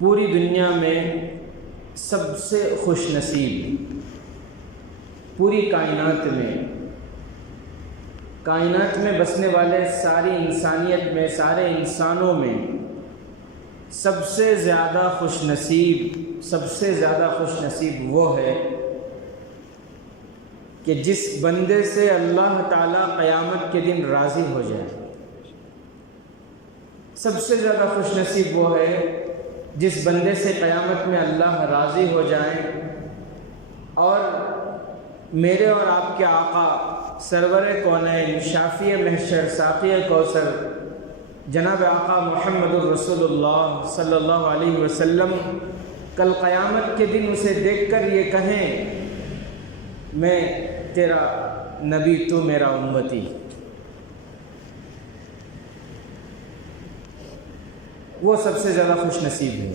پوری دنیا میں سب سے خوش نصیب، پوری کائنات میں بسنے والے ساری انسانیت میں، سارے انسانوں میں سب سے زیادہ خوش نصیب وہ ہے کہ جس بندے سے اللہ تعالیٰ قیامت کے دن راضی ہو جائے۔ سب سے زیادہ خوش نصیب وہ ہے جس بندے سے قیامت میں اللہ راضی ہو جائیں اور میرے اور آپ کے آقا سرور کونین، شافی محشر، ساقی کوثر، جناب آقا محمد الرسول اللہ صلی اللہ علیہ وسلم کل قیامت کے دن اسے دیکھ کر یہ کہیں، میں تیرا نبی، تو میرا امتی۔ وہ سب سے زیادہ خوش نصیب ہے۔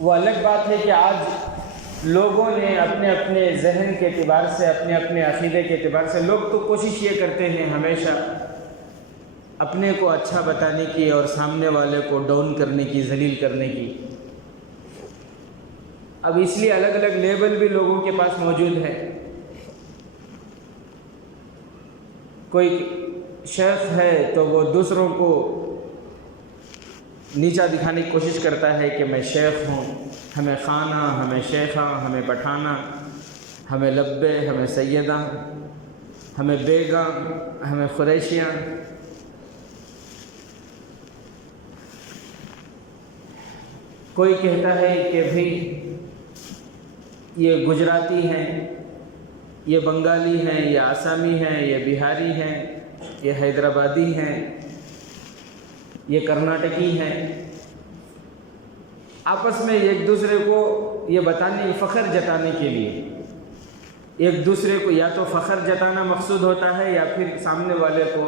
وہ الگ بات ہے کہ آج لوگوں نے اپنے اپنے ذہن کے اعتبار سے، اپنے اپنے عقیدے کے اعتبار سے، لوگ تو کوشش یہ کرتے ہیں ہمیشہ اپنے کو اچھا بتانے کی اور سامنے والے کو ڈاؤن کرنے کی، ذلیل کرنے کی۔ اب اس لیے الگ الگ لیبل بھی لوگوں کے پاس موجود ہے۔ کوئی شیخ ہے تو وہ دوسروں کو نیچا دکھانے کی کوشش کرتا ہے کہ میں شیخ ہوں، ہمیں خانہ، ہمیں شیخہ، ہمیں پٹھانہ، ہمیں لبے، ہمیں سیدہ، ہمیں بیگا، ہمیں قریشیاں۔ کوئی کہتا ہے کہ بھی یہ گجراتی ہیں، یہ بنگالی ہیں، یہ آسامی ہیں، یہ بہاری ہیں، یہ حیدرآبادی ہیں، یہ کرناٹکی ہیں۔ آپس میں ایک دوسرے کو یہ بتانے، فخر جتانے کے لیے ایک دوسرے کو یا تو فخر جتانا مقصود ہوتا ہے یا پھر سامنے والے کو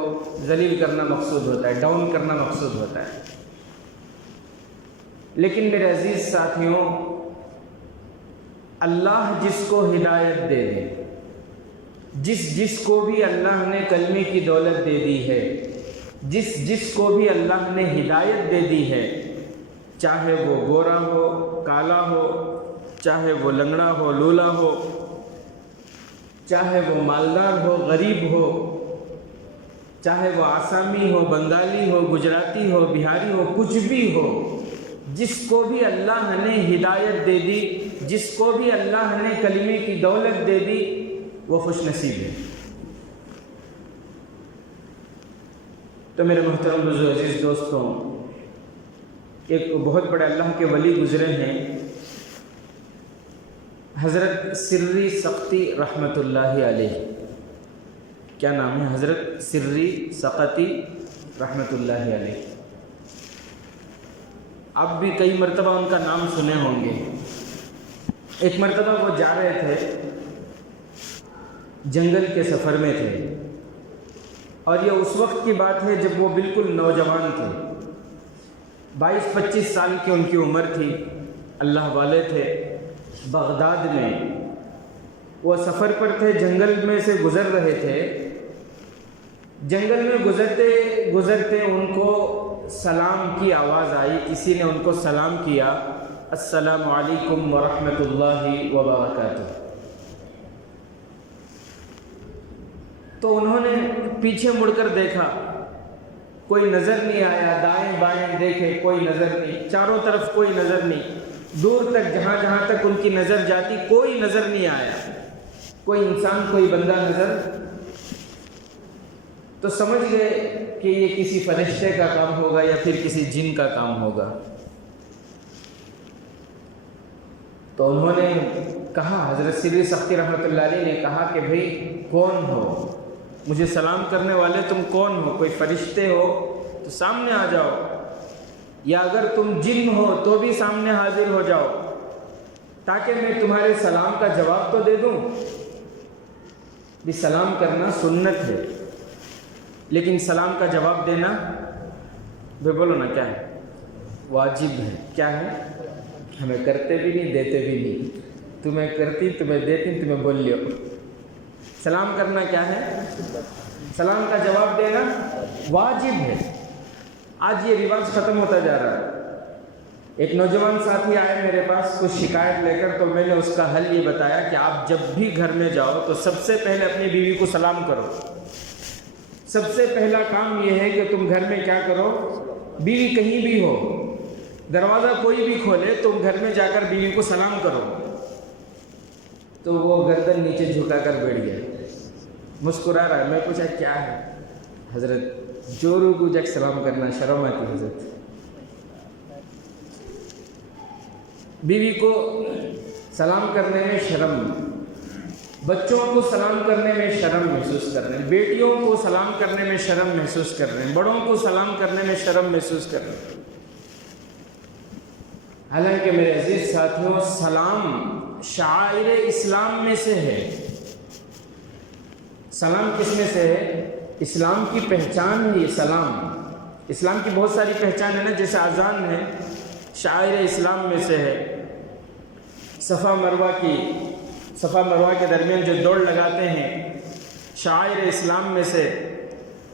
ذلیل کرنا مقصود ہوتا ہے، ڈاؤن کرنا مقصود ہوتا ہے۔ لیکن میرے عزیز ساتھیوں، اللہ جس کو ہدایت دے دے، جس کو بھی اللہ نے کلمے کی دولت دے دی ہے، جس کو بھی اللہ نے ہدایت دے دی ہے، چاہے وہ گورا ہو، کالا ہو، چاہے وہ لنگڑا ہو، لولا ہو، چاہے وہ مالدار ہو، غریب ہو، چاہے وہ آسامی ہو، بنگالی ہو، گجراتی ہو، بہاری ہو، کچھ بھی ہو، جس کو بھی اللہ نے ہدایت دے دی، جس کو بھی اللہ نے کلمے کی دولت دے دی، وہ خوش نصیب ہے۔ تو میرے محترم بزرگ عزیز دوستوں، ایک بہت بڑے اللہ کے ولی گزرے ہیں، حضرت سری سقطی رحمۃ اللہ علیہ۔ کیا نام ہے؟ حضرت سری سقطی رحمۃ اللہ علیہ۔ آپ بھی کئی مرتبہ ان کا نام سنے ہوں گے۔ ایک مرتبہ وہ جا رہے تھے، جنگل کے سفر میں تھے، اور یہ اس وقت کی بات ہے جب وہ بالکل نوجوان تھے، 22-25 سال کی ان کی عمر تھی، اللہ والے تھے۔ بغداد میں وہ سفر پر تھے، جنگل میں سے گزر رہے تھے۔ جنگل میں گزرتے ان کو سلام کی آواز آئی، کسی نے ان کو سلام کیا، السلام علیکم ورحمۃ اللہ وبرکاتہ۔ تو انہوں نے پیچھے مڑ کر دیکھا، کوئی نظر نہیں آیا، دائیں بائیں دیکھے، کوئی نظر نہیں، چاروں طرف کوئی نظر نہیں، دور تک جہاں تک ان کی نظر جاتی کوئی نظر نہیں آیا، کوئی انسان، کوئی بندہ نظر۔ تو سمجھ گئے کہ یہ کسی فرشتے کا کام ہوگا یا پھر کسی جن کا کام ہوگا۔ تو انہوں نے کہا، حضرت سری سقطی رحمۃ اللہ علیہ نے کہا کہ بھئی کون ہو؟ مجھے سلام کرنے والے تم کون ہو؟ کوئی فرشتے ہو تو سامنے آ جاؤ، یا اگر تم جن ہو تو بھی سامنے حاضر ہو جاؤ، تاکہ میں تمہارے سلام کا جواب تو دے دوں۔ بھی سلام کرنا سنت ہے، لیکن سلام کا جواب دینا، بھی بولو نا کیا ہے؟ واجب ہے۔ کیا ہے؟ ہمیں کرتے بھی نہیں، دیتے بھی نہیں۔ تمہیں کرتی، تمہیں دیتی، تمہیں بول لیو۔ سلام کرنا کیا ہے؟ سلام کا جواب دینا واجب ہے۔ آج یہ رواج ختم ہوتا جا رہا ہے۔ ایک نوجوان ساتھی آئے میرے پاس کچھ شکایت لے کر، تو میں نے اس کا حل یہ بتایا کہ آپ جب بھی گھر میں جاؤ تو سب سے پہلے اپنی بیوی کو سلام کرو۔ سب سے پہلا کام یہ ہے کہ تم گھر میں کیا کرو، بیوی کہیں بھی ہو، دروازہ کوئی بھی کھولے، تم گھر میں جا کر بیوی کو سلام کرو۔ تو وہ گردن نیچے جھکا کر بیٹھ گیا، مسکرا رہا ہے۔ میں پوچھا کیا ہے؟ حضرت جورو کو جگ سلام کرنا شرم آتی حضرت، بیوی کو سلام کرنے میں شرم، بچوں کو سلام کرنے میں شرم محسوس کر رہے ہیں، بیٹیوں کو سلام کرنے میں شرم محسوس کر رہے ہیں، بڑوں کو سلام کرنے میں شرم محسوس کر رہے ہیں۔ حالانکہ میرے عزیز ساتھیوں، سلام شعائر اسلام میں سے ہے۔ سلام کس میں سے ہے؟ اسلام کی پہچان ہے یہ سلام۔ اسلام کی بہت ساری پہچان ہے نا، جیسے اذان ہے، شعائر اسلام میں سے ہے۔ صفا مروہ کے درمیان جو دوڑ لگاتے ہیں، شعائر اسلام میں سے۔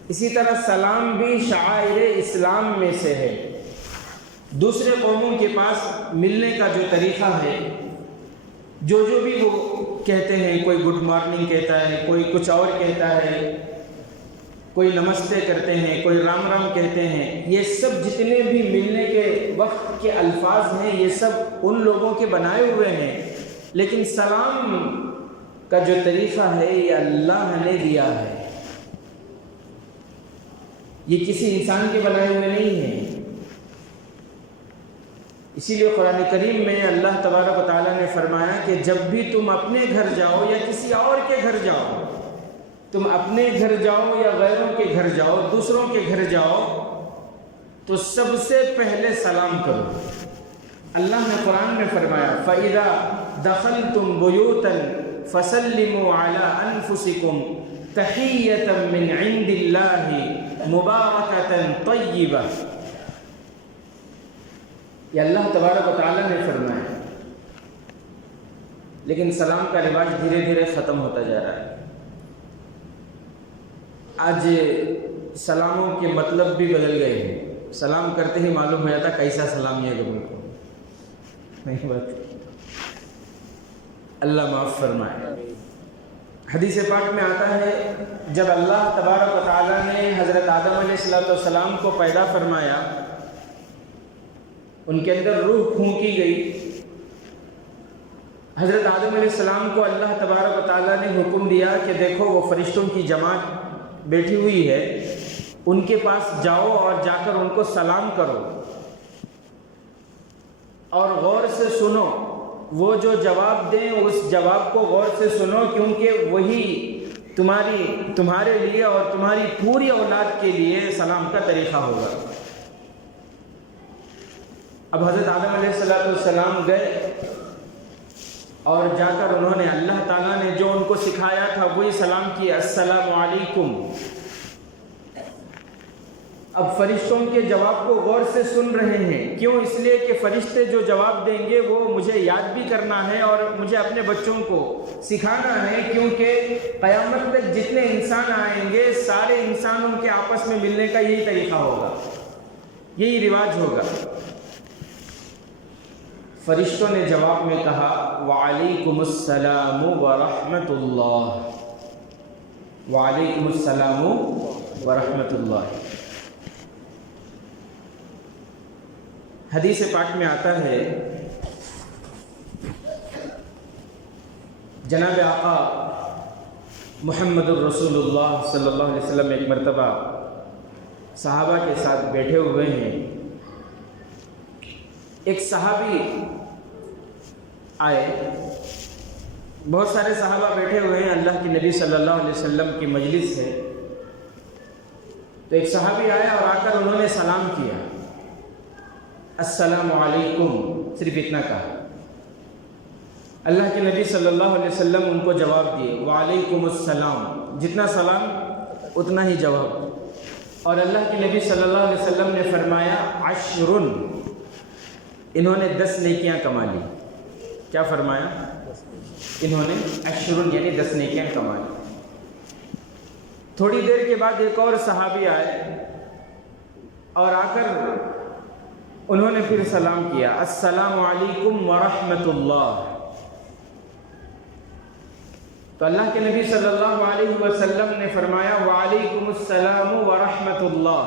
اسی طرح سلام بھی شعائر اسلام میں سے ہے۔ دوسرے قوموں کے پاس ملنے کا جو طریقہ ہے، جو بھی وہ کہتے ہیں، کوئی گڈ مارننگ کہتا ہے، کوئی کچھ اور کہتا ہے، کوئی نمستے کرتے ہیں، کوئی رام رام کہتے ہیں، یہ سب جتنے بھی ملنے کے وقت کے الفاظ ہیں، یہ سب ان لوگوں کے بنائے ہوئے ہیں۔ لیکن سلام کا جو طریقہ ہے یہ اللہ نے دیا ہے، یہ کسی انسان کے بنائے ہوئے نہیں ہیں۔ اسی لیے قرآن کریم میں اللہ تبارک و تعالیٰ نے فرمایا کہ جب بھی تم اپنے گھر جاؤ یا کسی اور کے گھر جاؤ، تم اپنے گھر جاؤ یا غیروں کے گھر جاؤ، دوسروں کے گھر جاؤ، تو سب سے پہلے سلام کرو۔ اللہ نے قرآن میں فرمایا فَإِذَا دَخَلْتُمْ بُيُوتًا فَسَلِّمُوا عَلَىٰ أَنفُسِكُمْ تَحِيَّةً مِّنْ عِندِ اللَّهِ مُبَارَكَةً طَيِّبَةً۔ یہ اللہ تبارک و تعالیٰ نے فرمایا، لیکن سلام کا رواج دھیرے دھیرے ختم ہوتا جا رہا ہے۔ آج سلاموں کے مطلب بھی بدل گئے ہیں۔ سلام کرتے ہی معلوم ہو جاتا کیسا سلام ہے لوگوں کو، نہیں بات۔ اللہ معاف فرمائے۔ حدیث پاک میں آتا ہے جب اللہ تبارک و تعالیٰ نے حضرت آدم علیہ السلام کو پیدا فرمایا، ان کے اندر روح پھونکی گئی۔ حضرت آدم علیہ السلام کو اللہ تبارک و تعالیٰ نے حکم دیا کہ دیکھو وہ فرشتوں کی جماعت بیٹھی ہوئی ہے، ان کے پاس جاؤ اور جا کر ان کو سلام کرو اور غور سے سنو، وہ جو جواب دیں اس جواب کو غور سے سنو، کیونکہ وہی تمہارے لیے اور تمہاری پوری اولاد کے لیے سلام کا طریقہ ہوگا۔ اب حضرت آدم علیہ السلام گئے اور جا کر انہوں نے اللہ تعالیٰ نے جو ان کو سکھایا تھا وہی سلام کیا، السلام علیکم۔ اب فرشتوں کے جواب کو غور سے سن رہے ہیں، کیوں؟ اس لیے کہ فرشتے جو جواب دیں گے وہ مجھے یاد بھی کرنا ہے اور مجھے اپنے بچوں کو سکھانا ہے، کیونکہ قیامت تک جتنے انسان آئیں گے سارے انسانوں کے آپس میں ملنے کا یہی طریقہ ہوگا، یہی رواج ہوگا۔ فرشتوں نے جواب میں کہا وعلیکم السلام ورحمۃ اللہ، وعلیکم السلام ورحمۃ اللہ۔ حدیث پاک میں آتا ہے جناب آقا محمد الرسول اللہ صلی اللہ علیہ وسلم ایک مرتبہ صحابہ کے ساتھ بیٹھے ہوئے ہیں، ایک صحابی آئے، بہت سارے صحابہ بیٹھے ہوئے ہیں، اللہ کے نبی صلی اللہ علیہ وسلم کی مجلس ہے، تو ایک صحابی آیا اور آ کر انہوں نے سلام کیا، السلام علیکم، صرف اتنا کہا۔ اللہ کے نبی صلی اللہ علیہ وسلم ان کو جواب دیے وعلیکم السلام، جتنا سلام اتنا ہی جواب۔ اور اللہ کے نبی صلی اللہ علیہ وسلم نے فرمایا عشرن، انہوں نے 10 نیکیاں کما لی۔ کیا فرمایا؟ انہوں نے عشرن یعنی 10 نیکیاں کما لی۔ تھوڑی دیر کے بعد ایک اور صحابی آئے اور آ کر انہوں نے پھر سلام کیا، السلام علیکم ورحمۃ اللہ۔ تو اللہ کے نبی صلی اللہ علیہ وسلم نے فرمایا وعلیکم السلام ورحمۃ اللہ،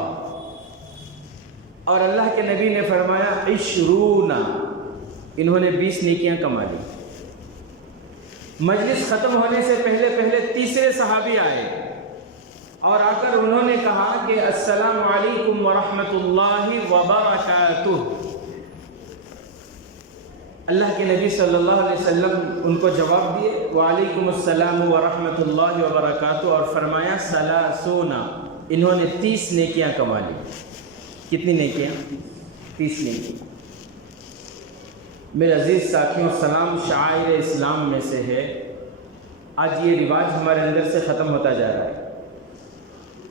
اور اللہ کے نبی نے فرمایا 20، انہوں نے 20 نیکیاں کما لی۔ مجلس ختم ہونے سے پہلے تیسرے صحابی آئے اور آ کر انہوں نے کہا کہ السلام علیکم ورحمۃ اللہ وبرکاتہ۔ اللہ کے نبی صلی اللہ علیہ وسلم ان کو جواب دیے وعلیکم السلام ورحمۃ اللہ وبرکاتہ، اور فرمایا 30، انہوں نے 30 نیکیاں کما لی۔ کتنی نیکیاں؟ 30 نیکیاں۔ میرے عزیز ساتھیوں، سلام شعائر اسلام میں سے ہے۔ آج یہ رواج ہمارے اندر سے ختم ہوتا جا رہا ہے۔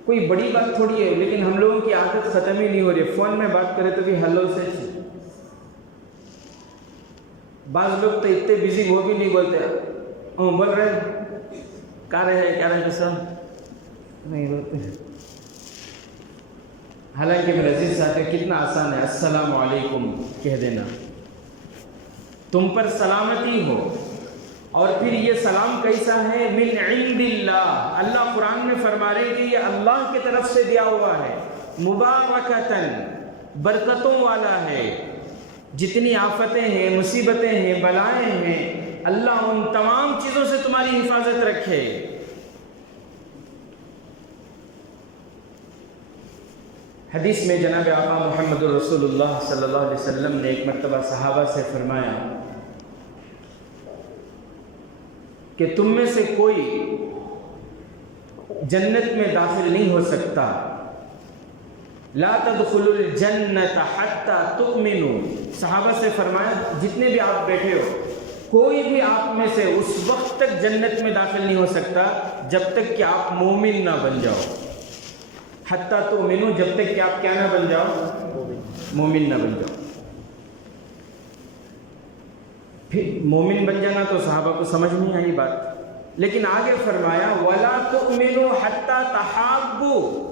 کوئی بڑی بات تھوڑی ہے، لیکن ہم لوگوں کی عادت ختم ہی نہیں ہو رہی۔ فون میں بات کرے تو بھی ہلو سے، بعض لوگ تو اتنے بزی وہ بھی نہیں بولتے، بول رہے کیا رہے سر نہیں بولتے۔ حالانکہ میرے عزیز ساتھی کتنا آسان ہے السلام علیکم کہہ دینا، تم پر سلامتی ہو۔ اور پھر یہ سلام کیسا ہے؟ من عند اللہ، اللہ قرآن میں فرما رہے کہ یہ اللہ کی طرف سے دیا ہوا ہے، مبارکتاً، برکتوں والا ہے۔ جتنی آفتیں ہیں، مصیبتیں ہیں، بلائیں ہیں، اللہ ان تمام چیزوں سے تمہاری حفاظت رکھے۔ حدیث میں جناب آقا محمد رسول اللہ صلی اللہ علیہ وسلم نے ایک مرتبہ صحابہ سے فرمایا کہ تم میں سے کوئی جنت میں داخل نہیں ہو سکتا، لا تدخلوا الجنت حتی تؤمنوا۔ صحابہ سے فرمایا جتنے بھی آپ بیٹھے ہو، کوئی بھی آپ میں سے اس وقت تک جنت میں داخل نہیں ہو سکتا جب تک کہ آپ مومن نہ بن جاؤ۔ حتی تؤمنوا، جب تک کہ آپ کیا نہ بن جاؤ؟ مومن نہ بن جاؤ۔ پھر مومن بن جانا تو صحابہ کو سمجھ نہیں آئی بات، لیکن آگے فرمایا وَلَا تُؤْمِنُوا حَتَّى تَحَابُّوا۔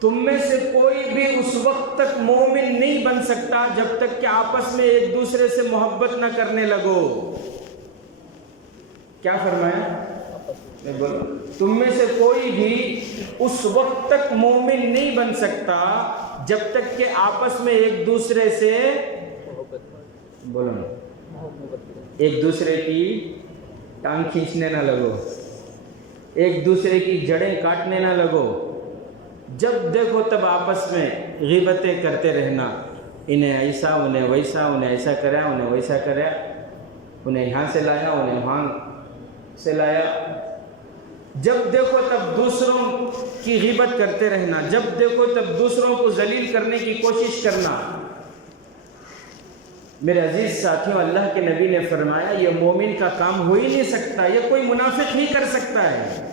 تم میں سے کوئی بھی اس وقت تک مومن نہیں بن سکتا جب تک کہ آپس میں ایک دوسرے سے محبت نہ کرنے لگو۔ کیا فرمایا؟ تم میں سے کوئی بھی اس وقت تک مومن نہیں بن سکتا جب تک کہ آپس میں ایک دوسرے سے بولو، ایک دوسرے کی ٹانگ کھینچنے نہ لگو، ایک دوسرے کی جڑیں کاٹنے نہ لگو۔ جب دیکھو تب آپس میں غیبتیں کرتے رہنا، انہیں ایسا، انہیں ویسا، انہیں ایسا کرا، انہیں ویسا کرا، انہیں یہاں سے لایا، انہیں وہاں سے لایا۔ جب دیکھو تب دوسروں کی غیبت کرتے رہنا، جب دیکھو تب دوسروں کو ذلیل کرنے کی کوشش کرنا۔ میرے عزیز ساتھیوں، اللہ کے نبی نے فرمایا یہ مومن کا کام ہو ہی نہیں سکتا، یہ کوئی منافق ہی کر سکتا ہے۔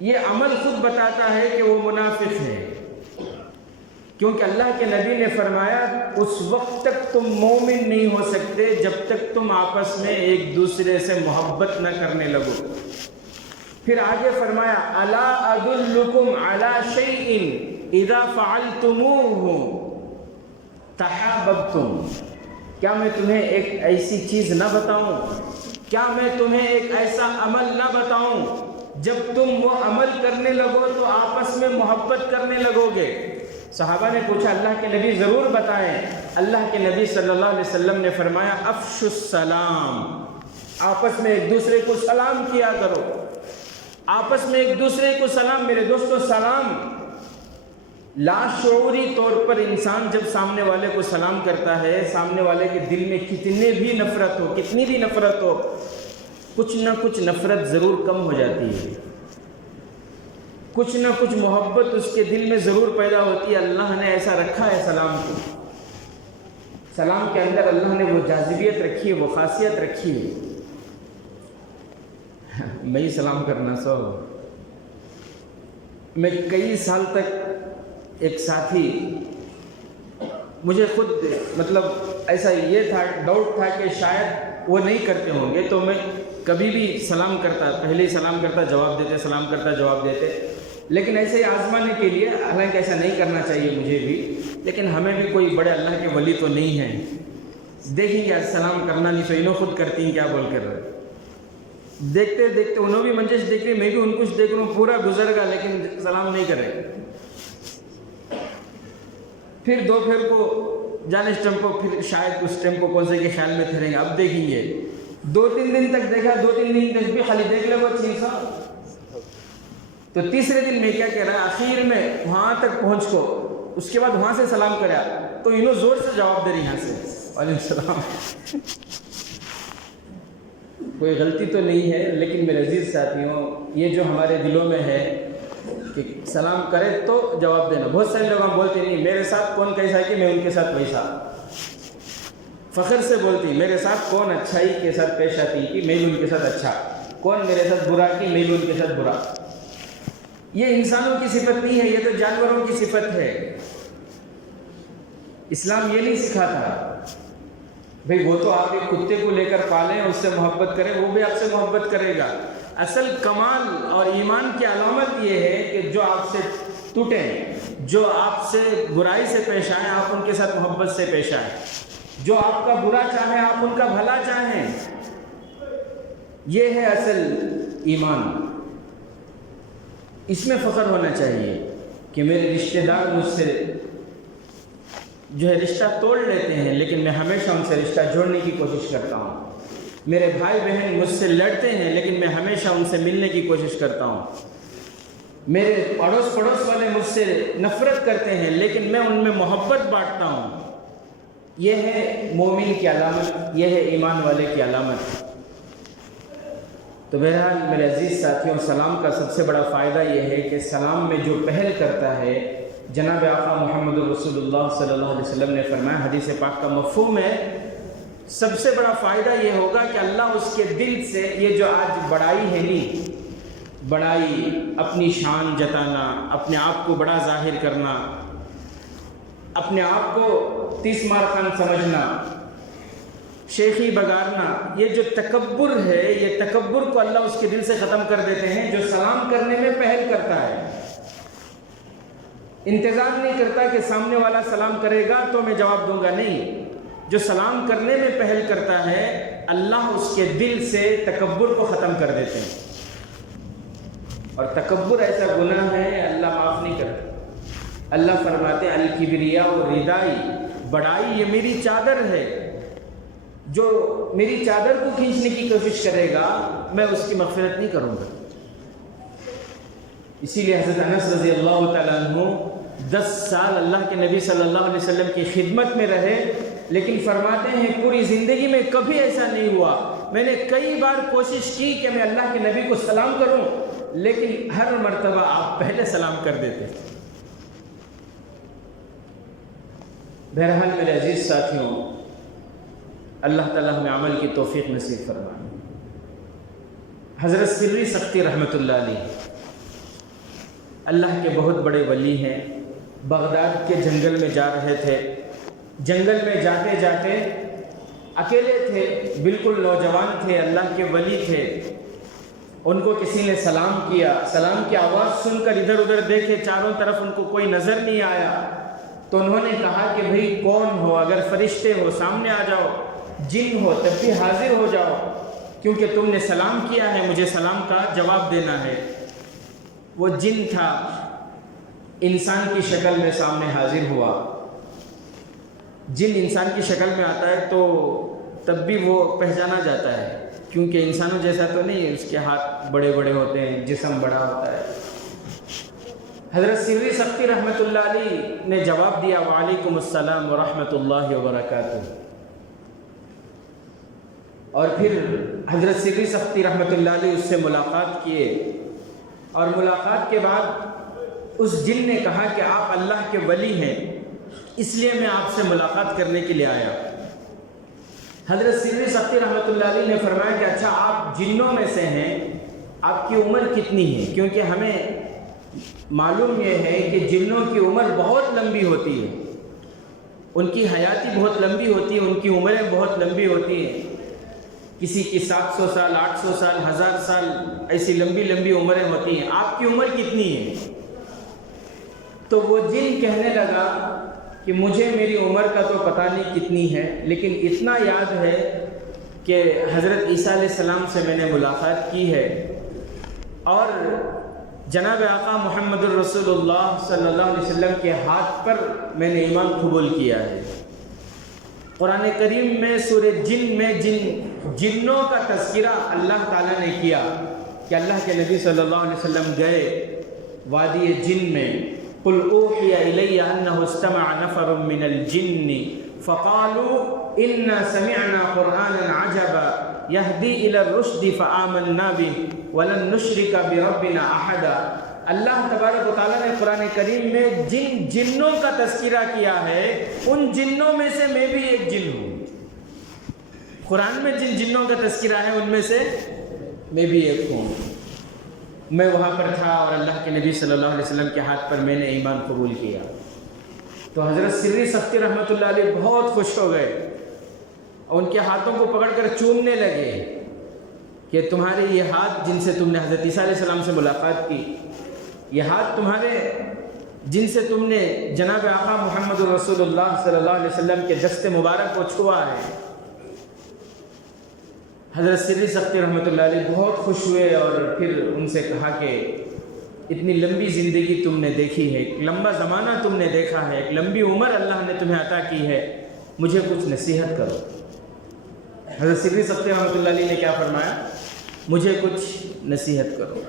یہ عمل خود بتاتا ہے کہ وہ منافق ہے، کیونکہ اللہ کے نبی نے فرمایا اس وقت تک تم مومن نہیں ہو سکتے جب تک تم آپس میں ایک دوسرے سے محبت نہ کرنے لگو۔ پھر آگے فرمایا الا ادلکم علی شیء اذا فعلتموہ تحاببتم۔ کیا میں تمہیں ایک ایسی چیز نہ بتاؤں، کیا میں تمہیں ایک ایسا عمل نہ بتاؤں جب تم وہ عمل کرنے لگو تو آپس میں محبت کرنے لگو گے؟ صحابہ نے پوچھا اللہ کے نبی ضرور بتائیں۔ اللہ کے نبی صلی اللہ علیہ وسلم نے فرمایا افشوا السلام، آپس میں ایک دوسرے کو سلام کیا کرو، آپس میں ایک دوسرے کو سلام۔ میرے دوستو، سلام لاشعوری طور پر انسان جب سامنے والے کو سلام کرتا ہے، سامنے والے کے دل میں کتنی بھی نفرت ہو، کچھ نہ کچھ نفرت ضرور کم ہو جاتی ہے، کچھ نہ کچھ محبت اس کے دل میں ضرور پیدا ہوتی ہے۔ اللہ نے ایسا رکھا ہے سلام کو، سلام کے اندر اللہ نے وہ جاذبیت رکھی ہے، وہ خاصیت رکھی ہے۔ میں ہی سلام کرنا میں کئی سال تک ایک ساتھی، مجھے خود ایسا یہ تھا، ڈاؤٹ تھا کہ شاید وہ نہیں کرتے ہوں گے، تو میں کبھی بھی سلام کرتا، پہلے ہی سلام کرتا جواب دیتے، سلام کرتا جواب دیتے۔ لیکن ایسے ہی آزمانے کے لیے، حالانکہ ایسا نہیں کرنا چاہیے مجھے بھی، لیکن ہمیں بھی کوئی بڑے اللہ کے ولی تو نہیں ہیں، دیکھیں گے سلام کرنا نہیں تو انہوں خود کرتی ہیں کیا بول کر رہے، دیکھتے دیکھتے انہوں بھی منجش دیکھ رہی، میں بھی ان کچھ دیکھ رہا ہوں، پورا گزر گا لیکن سلام نہیں کرے. پھر دوپہر کو جانے اس ٹیمپو، پھر شاید اس ٹیمپو کون سے کے خیال میں پھریں گے، اب دیکھیں گے 2-3 دن تک دیکھا، 2-3 دن تک بھی خالی دیکھ لے وہ چیز. تو تیسرے دن میں کیا کہہ رہا ہے، آخر میں وہاں تک پہنچ کو، اس کے بعد وہاں سے سلام کرا تو انہوں زور سے جواب دے رہی یہاں سے، وعلیکم السلام. کوئی غلطی تو نہیں ہے، لیکن میرے عزیز ساتھیوں، یہ جو ہمارے دلوں میں ہے کہ سلام کرے تو جواب دینا. بہت سارے لوگ ہم بولتے نہیں میرے ساتھ کون کیسا کہ میں ان کے ساتھ ویسا، فخر سے بولتی میرے ساتھ کون اچھائی کے ساتھ پیش آتی کہ میں بھی ان کے ساتھ اچھا، کون میرے ساتھ برا کی میں بھی ان کے ساتھ برا. یہ انسانوں کی صفت نہیں ہے، یہ تو جانوروں کی صفت ہے. اسلام یہ نہیں سکھاتا بھئی وہ تو آپ ایک کتے کو لے کر پالیں، اس سے محبت کریں، وہ بھی آپ سے محبت کرے گا. اصل کمال اور ایمان کی علامت یہ ہے کہ جو آپ سے ٹوٹیں، جو آپ سے برائی سے پیش آئیں آپ ان کے ساتھ محبت سے پیش آئیں، جو آپ کا برا چاہیں آپ ان کا بھلا چاہیں. یہ ہے اصل ایمان. اس میں فخر ہونا چاہیے کہ میرے رشتہ دار مجھ سے جو ہے رشتہ توڑ لیتے ہیں لیکن میں ہمیشہ ان سے رشتہ جوڑنے کی کوشش کرتا ہوں. میرے بھائی بہن مجھ سے لڑتے ہیں لیکن میں ہمیشہ ان سے ملنے کی کوشش کرتا ہوں. میرے پڑوس والے مجھ سے نفرت کرتے ہیں لیکن میں ان میں محبت بانٹتا ہوں. یہ ہے مومن کی علامت، یہ ہے ایمان والے کی علامت. تو بہرحال میرے عزیز ساتھیوں، سلام کا سب سے بڑا فائدہ یہ ہے کہ سلام میں جو پہل کرتا ہے، جناب آقا محمد رسول اللہ صلی اللہ علیہ وسلم نے فرمایا، حدیث پاک کا مفہوم ہے، سب سے بڑا فائدہ یہ ہوگا کہ اللہ اس کے دل سے یہ جو آج بڑائی ہے نہیں، بڑائی، اپنی شان جتانا، اپنے آپ کو بڑا ظاہر کرنا، اپنے آپ کو 30 مار خان سمجھنا، شیخی بگارنا، یہ جو تکبر ہے، یہ تکبر کو اللہ اس کے دل سے ختم کر دیتے ہیں. جو سلام کرنے میں پہل کرتا ہے، انتظار نہیں کرتا کہ سامنے والا سلام کرے گا تو میں جواب دوں گا، نہیں، جو سلام کرنے میں پہل کرتا ہے اللہ اس کے دل سے تکبر کو ختم کر دیتے ہیں. اور تکبر ایسا گناہ ہے اللہ معاف نہیں کرتا. اللہ فرماتے ہیں الکبریاء ردائی، بڑائی یہ میری چادر ہے، جو میری چادر کو کھینچنے کی کوشش کرے گا میں اس کی مغفرت نہیں کروں گا. اسی لیے حضرت انس رضی اللہ تعالیٰ عنہ 10 سال اللہ کے نبی صلی اللہ علیہ وسلم کی خدمت میں رہے، لیکن فرماتے ہیں پوری زندگی میں کبھی ایسا نہیں ہوا، میں نے کئی بار کوشش کی کہ میں اللہ کے نبی کو سلام کروں لیکن ہر مرتبہ آپ پہلے سلام کر دیتے. بہرحال میرے عزیز ساتھیوں، اللہ تعالیٰ ہمیں عمل کی توفیق نصیب فرمائے. حضرت سری سختی رحمۃ اللہ علیہ اللہ کے بہت بڑے ولی ہیں. بغداد کے جنگل میں جا رہے تھے، جنگل میں جاتے جاتے اکیلے تھے، بالکل نوجوان تھے، اللہ کے ولی تھے. ان کو کسی نے سلام کیا، سلام کی آواز سن کر ادھر ادھر دیکھے، چاروں طرف ان کو کوئی نظر نہیں آیا. تو انہوں نے کہا کہ بھئی کون ہو، اگر فرشتے ہو سامنے آ جاؤ، جن ہو تب بھی حاضر ہو جاؤ، کیونکہ تم نے سلام کیا ہے، مجھے سلام کا جواب دینا ہے. وہ جن تھا، انسان کی شکل میں سامنے حاضر ہوا. جن انسان کی شکل میں آتا ہے تو تب بھی وہ پہچانا جاتا ہے، کیونکہ انسانوں جیسا تو نہیں ہے، اس کے ہاتھ بڑے بڑے ہوتے ہیں، جسم بڑا ہوتا ہے. حضرت سری سختی رحمۃ اللہ علیہ نے جواب دیا وعلیکم السلام ورحمۃ اللہ وبرکاتہ. اور پھر حضرت سری سختی رحمۃ اللہ علیہ اس سے ملاقات کیے، اور ملاقات کے بعد اس جن نے کہا کہ آپ اللہ کے ولی ہیں، اس لیے میں آپ سے ملاقات کرنے کے لیے آیا. حضرت سری سختی رحمۃ اللہ علیہ نے فرمایا کہ اچھا آپ جنوں میں سے ہیں، آپ کی عمر کتنی ہے؟ کیونکہ ہمیں معلوم یہ ہے کہ جنوں کی عمر بہت لمبی ہوتی ہے، ان کی حیاتی بہت لمبی ہوتی ہے، ان کی عمریں بہت لمبی ہوتی ہیں. کسی کی 700 سال، 800 سال، 1000 سال، ایسی لمبی لمبی عمریں ہوتی ہیں. آپ کی عمر کتنی ہے؟ تو وہ جن کہنے لگا کہ مجھے میری عمر کا تو پتہ نہیں کتنی ہے، لیکن اتنا یاد ہے کہ حضرت عیسیٰ علیہ السلام سے میں نے ملاقات کی ہے اور جناب آقا محمد الرسول اللہ صلی اللہ علیہ وسلم کے ہاتھ پر میں نے ایمان قبول کیا ہے۔ قرآن کریم میں سورہ جن میں جنوں کا تذکرہ اللہ تعالیٰ نے کیا کہ اللہ کے نبی صلی اللہ علیہ وسلم گئے وادی جن میں، قل اوحی الی انہ استمع نفر من الجن فقالوا انا سمعنا قرآنا عجبا یہدی الی الرشد فآمنا به ولن نشرک بربنا احدا۔ اللہ تبارک و تعالیٰ نے قرآن کریم میں جنوں کا تذکرہ کیا ہے، ان جنوں میں سے میں بھی ایک جن ہوں۔ قرآن میں جن جنوں کا تذکرہ ہے ان میں سے میں بھی ایک ہوں۔ میں وہاں پر تھا اور اللہ کے نبی صلی اللہ علیہ وسلم کے ہاتھ پر میں نے ایمان قبول کیا۔ تو حضرت سری سختی رحمۃ اللہ علیہ بہت خوش ہو گئے اور ان کے ہاتھوں کو پکڑ کر چومنے لگے کہ تمہارے یہ ہاتھ جن سے تم نے حضرت عیسیٰ علیہ السلام سے ملاقات کی، یہ ہاتھ تمہارے جن سے تم نے جناب آقا محمد الرسول اللہ صلی اللہ علیہ وسلم کے دست مبارک کو چھوا ہے۔ حضرت سری سختی رحمۃ اللہ علیہ بہت خوش ہوئے اور پھر ان سے کہا کہ اتنی لمبی زندگی تم نے دیکھی ہے، ایک لمبا زمانہ تم نے دیکھا ہے، ایک لمبی عمر اللہ نے تمہیں عطا کی ہے، مجھے کچھ نصیحت کرو۔ حضرت سری سختی رحمۃ اللہ علیہ نے کیا فرمایا؟ مجھے کچھ نصیحت کرو۔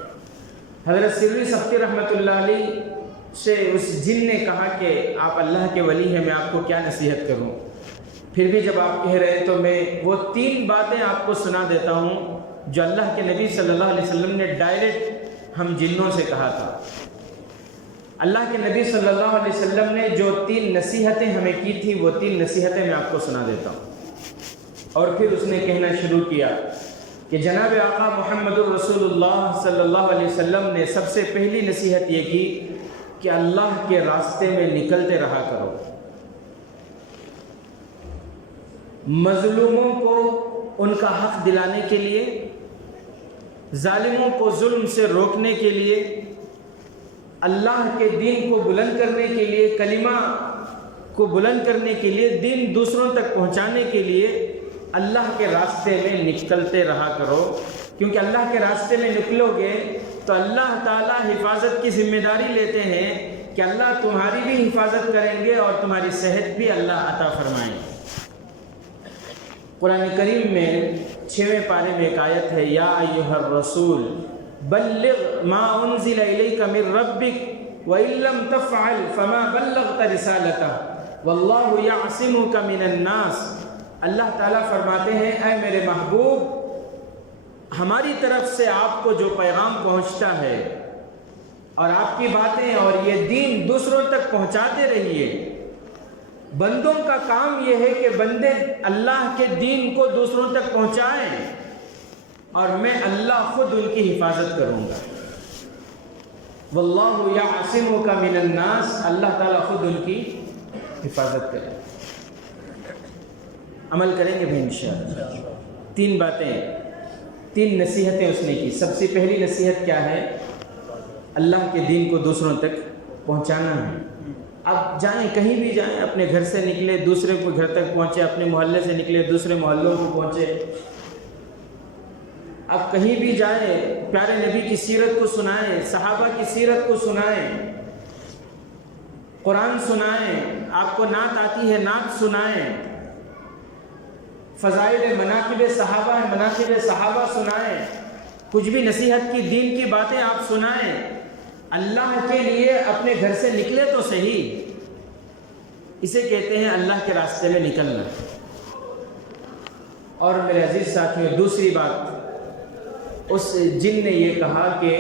حضرت سری سختی رحمۃ اللہ علیہ سے اس جن نے کہا کہ آپ اللہ کے ولی ہیں، میں آپ کو کیا نصیحت کروں؟ پھر بھی جب آپ کہہ رہے ہیں تو میں وہ 3 باتیں آپ کو سنا دیتا ہوں جو اللہ کے نبی صلی اللہ علیہ وسلم نے ڈائریکٹ ہم جنوں سے کہا تھا۔ اللہ کے نبی صلی اللہ علیہ وسلم نے جو 3 نصیحتیں ہمیں کی تھی وہ 3 نصیحتیں میں آپ کو سنا دیتا ہوں۔ اور پھر اس نے کہنا شروع کیا کہ جناب آقا محمد الرسول اللہ صلی اللہ علیہ وسلم نے سب سے پہلی نصیحت یہ کی کہ اللہ کے راستے میں نکلتے رہا کرو، مظلوموں کو ان کا حق دلانے کے لیے، ظالموں کو ظلم سے روکنے کے لیے، اللہ کے دین کو بلند کرنے کے لیے، کلمہ کو بلند کرنے کے لیے، دین دوسروں تک پہنچانے کے لیے اللہ کے راستے میں نکلتے رہا کرو، کیونکہ اللہ کے راستے میں نکلو گے تو اللہ تعالیٰ حفاظت کی ذمہ داری لیتے ہیں کہ اللہ تمہاری بھی حفاظت کریں گے اور تمہاری صحت بھی اللہ عطا فرمائیں گے۔ قرآن کریم میں 6ویں پارے میں ایک آیت ہے، یا ایھا الرسول بلغ ما انزل الیک من ربک وان لم تفعل فما بلغت رسالتہ واللہ یعصمک من الناس۔ اللہ تعالیٰ فرماتے ہیں اے میرے محبوب، ہماری طرف سے آپ کو جو پیغام پہنچتا ہے اور آپ کی باتیں اور یہ دین دوسروں تک پہنچاتے رہیے۔ بندوں کا کام یہ ہے کہ بندے اللہ کے دین کو دوسروں تک پہنچائیں اور میں اللہ خود ان کی حفاظت کروں گا۔ واللہ یعصمک من الناس، اللہ تعالیٰ خود ان کی حفاظت کرے۔ عمل کریں گے بھائی انشاءاللہ۔ 3 باتیں، 3 نصیحتیں اس نے کی۔ سب سے پہلی نصیحت کیا ہے؟ اللہ کے دین کو دوسروں تک پہنچانا ہے۔ اب جائیں، کہیں بھی جائیں، اپنے گھر سے نکلے دوسرے کو گھر تک پہنچے، اپنے محلے سے نکلے دوسرے محلوں کو پہنچے۔ اب کہیں بھی جائیں پیارے نبی کی سیرت کو سنائیں، صحابہ کی سیرت کو سنائیں، قرآن سنائیں، آپ کو نعت آتی ہے نعت سنائیں، فضائل مناقب صحابہ ہیں مناقب صحابہ سنائیں، کچھ بھی نصیحت کی دین کی باتیں آپ سنائیں۔ اللہ کے لیے اپنے گھر سے نکلے تو صحیح، اسے کہتے ہیں اللہ کے راستے میں نکلنا۔ اور میرے عزیز ساتھیوں، دوسری بات، اس جن نے یہ کہا کہ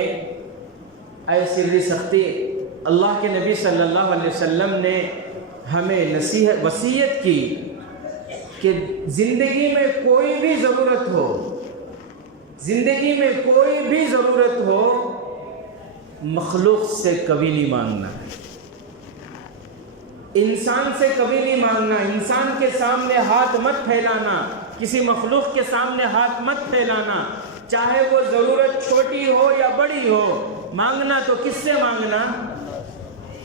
اے سری سختی، اللہ کے نبی صلی اللہ علیہ وسلم نے ہمیں وصیت کی کہ زندگی میں کوئی بھی ضرورت ہو، زندگی میں کوئی بھی ضرورت ہو، مخلوق سے کبھی نہیں مانگنا، انسان سے کبھی نہیں مانگنا، انسان کے سامنے ہاتھ مت پھیلانا، کسی مخلوق کے سامنے ہاتھ مت پھیلانا، چاہے وہ ضرورت چھوٹی ہو یا بڑی ہو، مانگنا تو کس سے مانگنا؟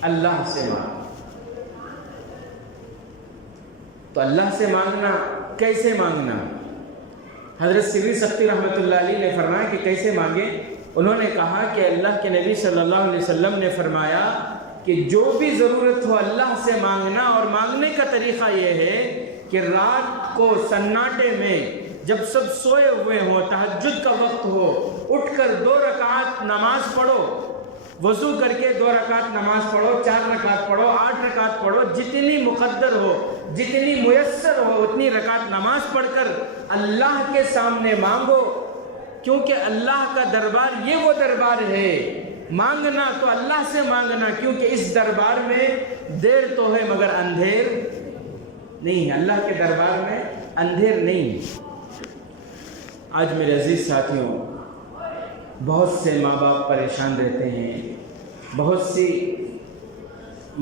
اللہ سے مانگ۔ تو اللہ سے مانگنا کیسے مانگنا؟ حضرت سری سختی رحمۃ اللہ علیہ نے فرمایا کہ کیسے مانگے؟ انہوں نے کہا کہ اللہ کے نبی صلی اللہ علیہ وسلم نے فرمایا کہ جو بھی ضرورت ہو اللہ سے مانگنا، اور مانگنے کا طریقہ یہ ہے کہ رات کو سناٹے میں جب سب سوئے ہوئے ہوں، تہجد کا وقت ہو، اٹھ کر 2 رکعت نماز پڑھو، وضو کر کے 2 رکعت نماز پڑھو، 4 رکعت پڑھو، 8 رکعت پڑھو، جتنی مقدر ہو، جتنی میسر ہو اتنی رکعت نماز پڑھ کر اللہ کے سامنے مانگو، کیونکہ اللہ کا دربار یہ وہ دربار ہے، مانگنا تو اللہ سے مانگنا، کیونکہ اس دربار میں دیر تو ہے مگر اندھیر نہیں ہے، اللہ کے دربار میں اندھیر نہیں ہے۔ آج میرے عزیز ساتھیوں، بہت سے ماں باپ پریشان رہتے ہیں، بہت سی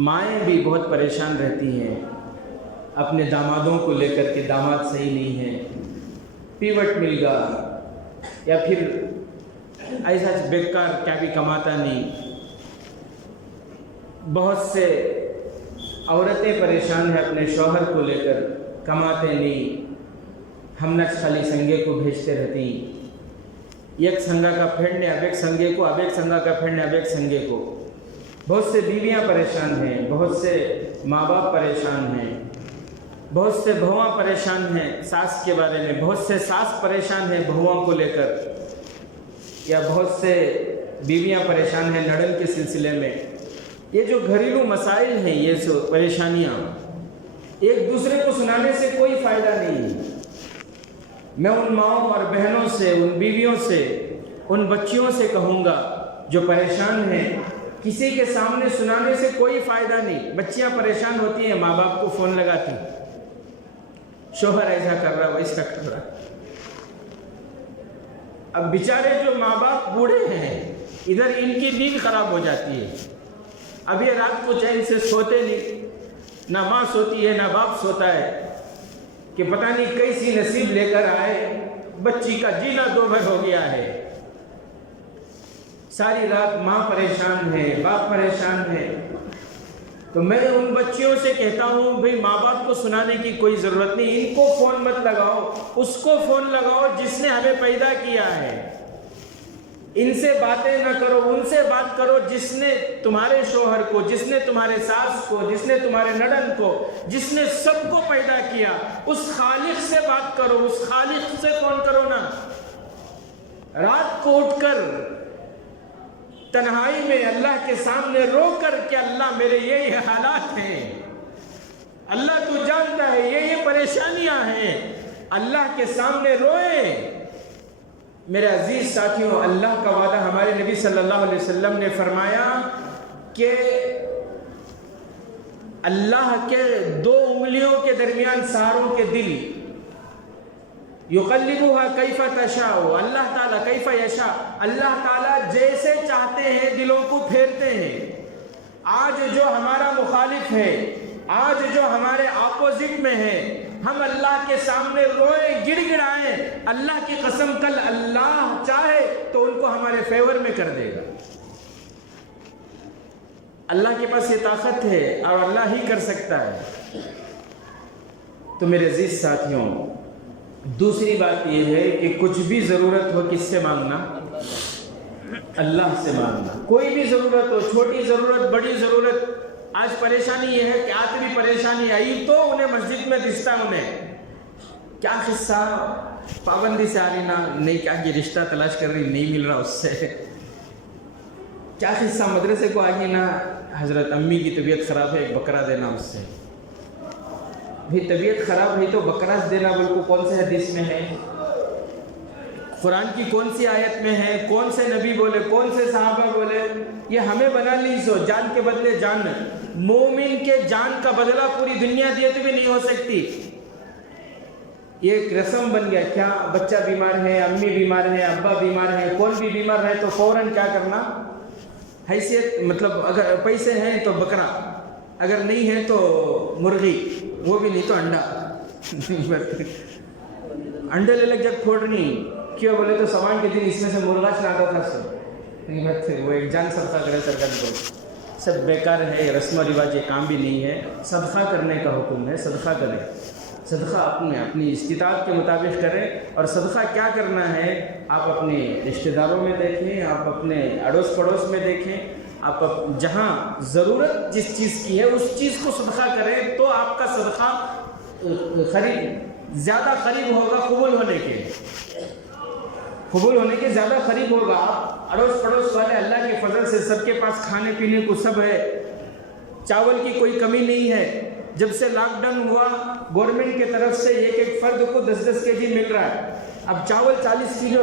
مائیں بھی بہت پریشان رہتی ہیں اپنے دامادوں کو لے کر کے، داماد صحیح نہیں ہے، پیوٹ مل گیا، یا پھر ایسا بیکار کیا بھی کماتا نہیں۔ بہت سے عورتیں پریشان ہیں اپنے شوہر کو لے کر، کماتے نہیں، ہم نہ خالی سنگے کو بھیجتے رہتی، ایک سنگا کا پھیڑنے اب ایک سنگے کو، اب ایک سنگا کا پھیڑنے اب ایک سنگے کو۔ بہت سے بیویاں پریشان ہیں، بہت سے ماں باپ پریشان ہیں، بہت سے بہواں پریشان ہیں ساس کے بارے میں، بہت سے ساس پریشان ہیں بہواں کو لے کر، یا بہت سے بیویاں پریشان ہیں نڑن کے سلسلے میں۔ یہ جو گھریلو مسائل ہیں، یہ سو پریشانیاں ایک دوسرے کو سنانے سے کوئی فائدہ نہیں۔ میں ان ماؤں اور بہنوں سے، ان بیویوں سے، ان بچیوں سے کہوں گا جو پریشان ہیں، کسی کے سامنے سنانے سے کوئی فائدہ نہیں۔ بچیاں پریشان ہوتی ہیں، ماں باپ کو فون لگاتی، شوہر ایسا کر رہا ہے، ویسا کر رہا ہے۔ اب بیچارے جو ماں باپ بوڑھے ہیں، ادھر ان کی نیند خراب ہو جاتی ہے، اب یہ رات کو چین سے سوتے نہیں، نہ ماں سوتی ہے نہ باپ سوتا ہے، کہ پتہ نہیں کیسی نصیب لے کر آئے، بچی کا جینا دو بھر ہو گیا ہے۔ ساری رات ماں پریشان ہے، باپ پریشان ہے۔ تو میں ان بچیوں سے کہتا ہوں، بھئی ماں باپ کو سنانے کی کوئی ضرورت نہیں، ان کو فون مت لگاؤ، اس کو فون لگاؤ جس نے ہمیں پیدا کیا ہے۔ ان سے باتیں نہ کرو، ان سے بات کرو جس نے تمہارے شوہر کو، جس نے تمہارے ساس کو، جس نے تمہارے نڑن کو، جس نے سب کو پیدا کیا، اس خالق سے بات کرو، اس خالق سے فون کرو نا۔ رات کو اٹھ کر تنہائی میں اللہ کے سامنے رو کر کہ اللہ میرے یہ حالات ہیں، اللہ تو جانتا ہے یہ پریشانیاں ہیں، اللہ کے سامنے روئیں۔ میرے عزیز ساتھیوں، اللہ کا وعدہ ہمارے نبی صلی اللہ علیہ وسلم نے فرمایا کہ اللہ کے 2 انگلیوں کے درمیان ساروں کے دل، یقلبها کیف تشاء، اللہ تعالیٰ کیف یشاء، اللہ تعالیٰ جیسے چاہتے ہیں دلوں کو پھیرتے ہیں۔ آج جو ہمارا مخالف ہے، آج جو ہمارے اپوزٹ میں ہے، ہم اللہ کے سامنے روئیں، گڑ گڑائیں، اللہ کی قسم کل اللہ چاہے تو ان کو ہمارے فیور میں کر دے گا۔ اللہ کے پاس یہ طاقت ہے اور اللہ ہی کر سکتا ہے۔ تو میرے عزیز ساتھیوں، دوسری بات یہ ہے کہ کچھ بھی ضرورت ہو کس سے مانگنا؟ اللہ سے مانگنا۔ کوئی بھی ضرورت ہو، چھوٹی ضرورت، بڑی ضرورت۔ آج پریشانی یہ ہے کہ آتی بھی پریشانی آئی تو انہیں مسجد میں دشتا، انہیں کیا قصہ، پابندی سے آ رہی نا، نہیں کیا یہ رشتہ تلاش کر رہی، نہیں مل رہا اس سے، کیا قصہ مدرسے کو آگی نا، حضرت امی کی طبیعت خراب ہے، ایک بکرا دینا اس سے۔ بھی طبیعت خراب ہے تو بکرا دینا بالکل کون سے حدیث میں ہے، قرآن کی کون سی آیت میں ہے، کون سے نبی بولے، کون سے صحابہ بولے؟ یہ ہمیں بنا لی سو، جان کے بدلے جان۔ مومن کے جان کا بدلہ پوری دنیا دیے تو بھی نہیں ہو سکتی۔ یہ ایک رسم بن گیا، کیا بچہ بیمار ہے، امی بیمار ہے، ابا بیمار ہے، کون بھی بیمار ہے تو فوراً کیا کرنا، حیثیت مطلب اگر پیسے ہیں تو بکرا، اگر نہیں ہے تو مرغی، وہ بھی نہیں تو انڈا، انڈے لے لگ جب پھوڑنی، کیوں بولے تو سامان کے دن اس میں سے مرغا چلاتا تھا سر، وہ ایک جان صدقہ کرے سرکار کو، سب بیکار ہے، یہ رسم و رواج، یہ کام بھی نہیں ہے. صدقہ کرنے کا حکم ہے، صدقہ کریں. صدقہ اپنی استطاعت کے مطابق کریں. اور صدقہ کیا کرنا ہے آپ اپنے رشتہ داروں میں دیکھیں، آپ اپنے اڑوس پڑوس میں دیکھیں، آپ جہاں ضرورت جس چیز کی ہے اس چیز کو صدقہ کریں تو آپ کا صدقہ زیادہ قریب ہوگا قبول ہونے کے زیادہ قریب ہوگا. آپ اڑوس پڑوس والے اللہ کے فضل سے سب کے پاس کھانے پینے کو سب ہے، چاول کی کوئی کمی نہیں ہے. جب سے لاک ڈاؤن ہوا گورنمنٹ کی طرف سے ایک فرد کو 10 کے جی مل رہا ہے. اب چاول 40 کلو،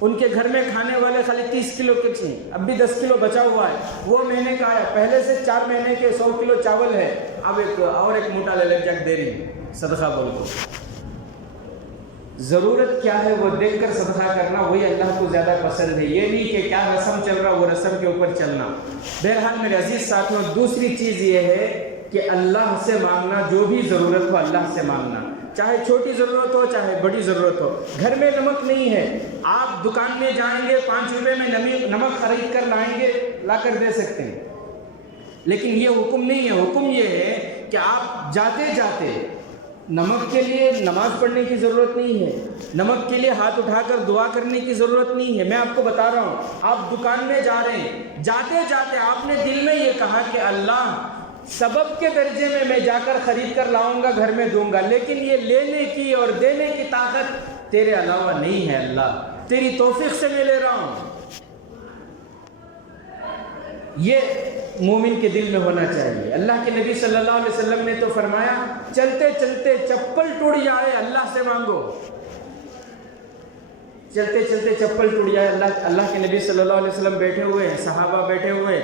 ان کے گھر میں کھانے والے خالی 30 کلو کے تھے، اب بھی 10 کلو بچا ہوا ہے. وہ مہینے کا آیا، پہلے سے 4 مہینے کے 100 کلو چاول ہے. اب ایک موٹا لے جگ دے رہی صدقہ بول کو. ضرورت کیا ہے وہ دیکھ کر صدقہ کرنا، وہی اللہ کو زیادہ پسند ہے. یہ نہیں کہ کیا رسم چل رہا وہ رسم کے اوپر چلنا. بہرحال میرے عزیز ساتھیوں، دوسری چیز یہ ہے کہ اللہ سے مانگنا، جو بھی ضرورت ہو اللہ سے مانگنا، چاہے چھوٹی ضرورت ہو چاہے بڑی ضرورت ہو. گھر میں نمک نہیں ہے، آپ دکان میں جائیں گے 5 روپے میں نمک خرید کر لائیں گے، لا کر دے سکتے ہیں. لیکن یہ حکم نہیں ہے. حکم یہ ہے کہ آپ جاتے جاتے نمک کے لیے نماز پڑھنے کی ضرورت نہیں ہے، نمک کے لیے ہاتھ اٹھا کر دعا کرنے کی ضرورت نہیں ہے. میں آپ کو بتا رہا ہوں، آپ دکان میں جا رہے ہیں، جاتے جاتے آپ نے دل میں یہ کہا کہ اللہ سبب کے درجے میں جا کر خرید کر لاؤں گا، گھر میں دوں گا، لیکن یہ لینے کی اور دینے کی طاقت تیرے علاوہ نہیں ہے. اللہ تیری توفیق سے میں لے رہا ہوں. یہ مومن کے دل میں ہونا چاہیے. اللہ کے نبی صلی اللہ علیہ وسلم نے تو فرمایا چلتے چلتے چپل ٹوٹ جائے اللہ سے مانگو. چلتے چلتے چپل ٹوٹ جائے اللہ کے نبی صلی اللہ علیہ وسلم بیٹھے ہوئے ہیں، صحابہ بیٹھے ہوئے.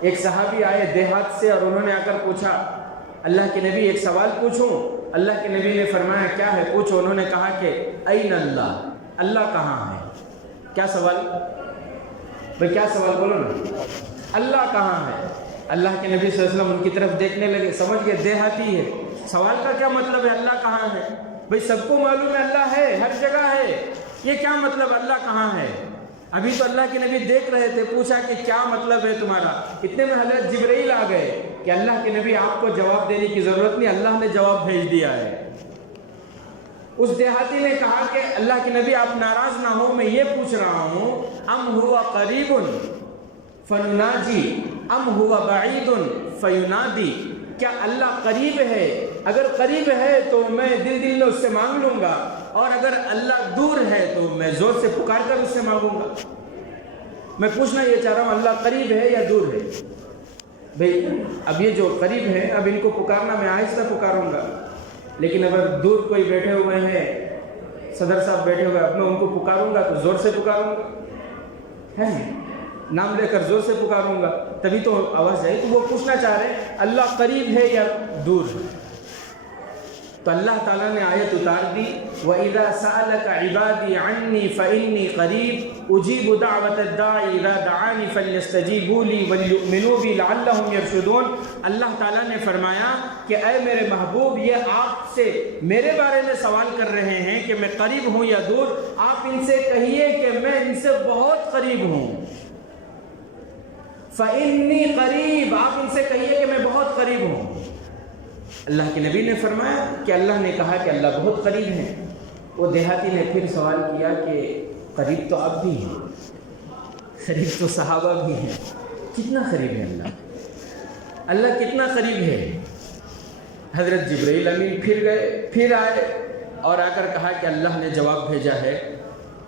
ایک صحابی آئے دیہات سے اور انہوں نے آ کر پوچھا اللہ کے نبی ایک سوال پوچھوں؟ اللہ کے نبی نے فرمایا کیا ہے پوچھو. انہوں نے کہا کہ این اللہ، اللہ کہاں ہے. کیا سوال بھائی، کیا سوال بولو نا، اللہ کہاں ہے. اللہ کے نبی صلی اللہ علیہ وسلم ان کی طرف دیکھنے لگے، سمجھ گئے دیہاتی ہے، سوال کا کیا مطلب ہے اللہ کہاں ہے. بھائی سب کو معلوم ہے اللہ ہے، ہر جگہ ہے، یہ کیا مطلب اللہ کہاں ہے. ابھی تو اللہ کے نبی دیکھ رہے تھے، پوچھا کہ کیا مطلب ہے تمہارا. اتنے میں حضرت جبرائیل آ گئے کہ اللہ کے نبی آپ کو جواب دینے کی ضرورت نہیں، اللہ نے جواب بھیج دیا ہے. اس دیہاتی نے کہا کہ اللہ کے نبی آپ ناراض نہ ہو، میں یہ پوچھ رہا ہوں ام ہوا قریب فنناجی ام ہوا بعید فینادی. کیا اللہ قریب ہے؟ اگر قریب ہے تو میں دل میں اس سے مانگ لوں گا، اور اگر اللہ دور ہے تو میں زور سے پکار کر اس سے مانگوں گا. میں پوچھنا یہ چاہ رہا ہوں اللہ قریب ہے یا دور ہے؟ بھئی اب یہ جو قریب ہے اب ان کو پکارنا میں آہستہ پکاروں گا، لیکن اگر دور کوئی بیٹھے ہوئے ہیں، صدر صاحب بیٹھے ہوئے، اب میں ان کو پکاروں گا تو زور سے پکاروں گا، ہے نام لے کر زور سے پکاروں گا تبھی تو آواز جائے. تو وہ پوچھنا چاہ رہے ہیں اللہ قریب ہے یا دور ہے. تو اللہ تعالیٰ نے آیت اتار دی وَإِذَا سَأَلَكَ عِبَادِي عَنِّي فَإِنِّي قَرِيبٌ أُجِيبُ دَعْوَةَ الدَّاعِ إِذَا دَعَانِ فَلْيَسْتَجِيبُوا لِي وَلْيُؤْمِنُوا بِي لَعَلَّهُمْ يَرْشُدُونَ. اللہ تعالیٰ نے فرمایا کہ اے میرے محبوب، یہ آپ سے میرے بارے میں سوال کر رہے ہیں کہ میں قریب ہوں یا دور. آپ ان سے کہیے کہ میں ان سے بہت قریب ہوں. فَإِنِّي قَرِيبٌ، آپ ان سے کہیے کہ میں بہت قریب ہوں. اللہ کے نبی نے فرمایا کہ اللہ نے کہا کہ اللہ بہت قریب ہے. وہ دیہاتی نے پھر سوال کیا کہ قریب تو آپ بھی ہیں، قریب تو صحابہ بھی ہیں، کتنا قریب ہے اللہ؟ اللہ کتنا قریب ہے؟ حضرت جبرائیل امین پھر آئے اور آ کر کہا کہ اللہ نے جواب بھیجا ہے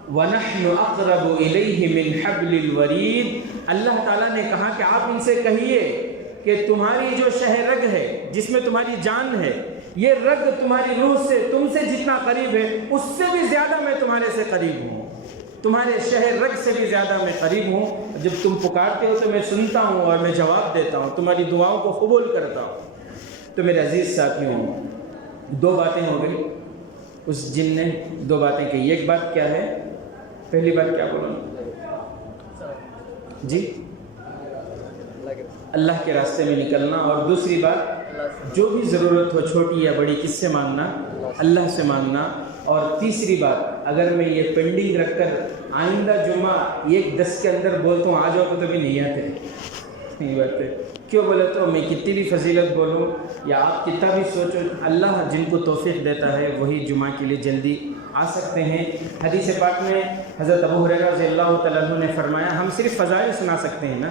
وَنَحْنُ أَقْرَبُ إِلَيْهِ مِنْ حَبْلِ الْوَرِيدِ. اللہ تعالیٰ نے کہا کہ آپ ان سے کہیے کہ تمہاری جو شہ رگ ہے جس میں تمہاری جان ہے، یہ رگ تمہاری روح سے تم سے جتنا قریب ہے اس سے بھی زیادہ میں تمہارے سے قریب ہوں، تمہارے شہ رگ سے بھی زیادہ میں قریب ہوں. جب تم پکارتے ہو تو میں سنتا ہوں اور میں جواب دیتا ہوں، تمہاری دعاؤں کو قبول کرتا ہوں. تو میرے عزیز ساتھیوں، 2 باتیں ہو گئی. اس جن نے 2 باتیں کہی. ایک بات کیا ہے؟ پہلی بات کیا بولوں جی؟ اللہ کے راستے میں نکلنا. اور دوسری بات جو بھی ضرورت ہو چھوٹی یا بڑی کس سے مانگنا؟ اللہ سے مانگنا. اور تیسری بات، اگر میں یہ پینڈنگ رکھ کر آئندہ جمعہ 1:10 کے اندر بولتا ہوں آ جاؤ تو کبھی نہیں آتے یہ بات ہے کیوں بولے تو میں کتنی بھی فضیلت بولوں یا آپ کتنا بھی سوچو، اللہ جن کو توفیق دیتا ہے وہی جمعہ کے لیے جلدی آ سکتے ہیں۔ حدیث پاک میں حضرت ابو ہریرہ رضی اللہ تعالیٰ عنہ نے فرمایا، ہم صرف فضائل سنا سکتے ہیں نا،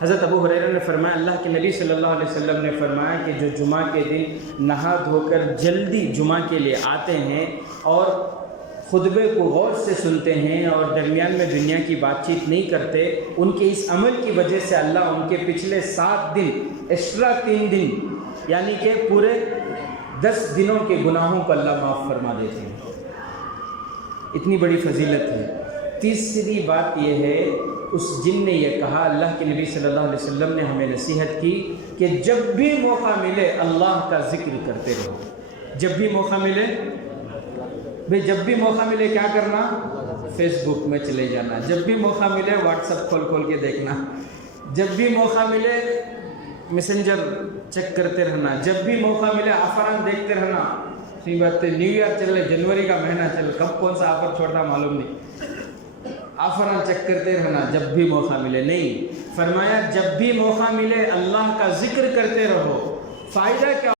حضرت ابو ہریرہ نے فرمایا اللہ کے نبی صلی اللہ علیہ وسلم نے فرمایا کہ جو جمعہ کے دن نہا دھو کر جلدی جمعہ کے لیے آتے ہیں اور خطبے کو غور سے سنتے ہیں اور درمیان میں دنیا کی بات چیت نہیں کرتے، ان کے اس عمل کی وجہ سے اللہ ان کے پچھلے 7 دن ایکسٹرا 3 دن یعنی کہ پورے 10 دنوں کے گناہوں کو اللہ معاف فرما دیتے ہیں۔ اتنی بڑی فضیلت ہے۔ تیسری بات یہ ہے، اس جن نے یہ کہا، اللہ کے نبی صلی اللہ علیہ وسلم نے ہمیں نصیحت کی کہ جب بھی موقع ملے اللہ کا ذکر کرتے رہو۔ جب بھی موقع ملے بھئی، جب بھی موقع ملے کیا کرنا؟ فیس بک میں چلے جانا، جب بھی موقع ملے واٹس ایپ کھول کے دیکھنا، جب بھی موقع ملے میسنجر چیک کرتے رہنا، جب بھی موقع ملے آفران دیکھتے رہنا۔ صحیح بات ہے، نیو ایئر چل رہے، جنوری کا مہینہ چل، کب کون سا آفر چھوڑتا معلوم نہیں، آفران چیک کرتے رہنا جب بھی موقع ملے۔ نہیں، فرمایا جب بھی موقع ملے اللہ کا ذکر کرتے رہو۔ فائدہ کیا؟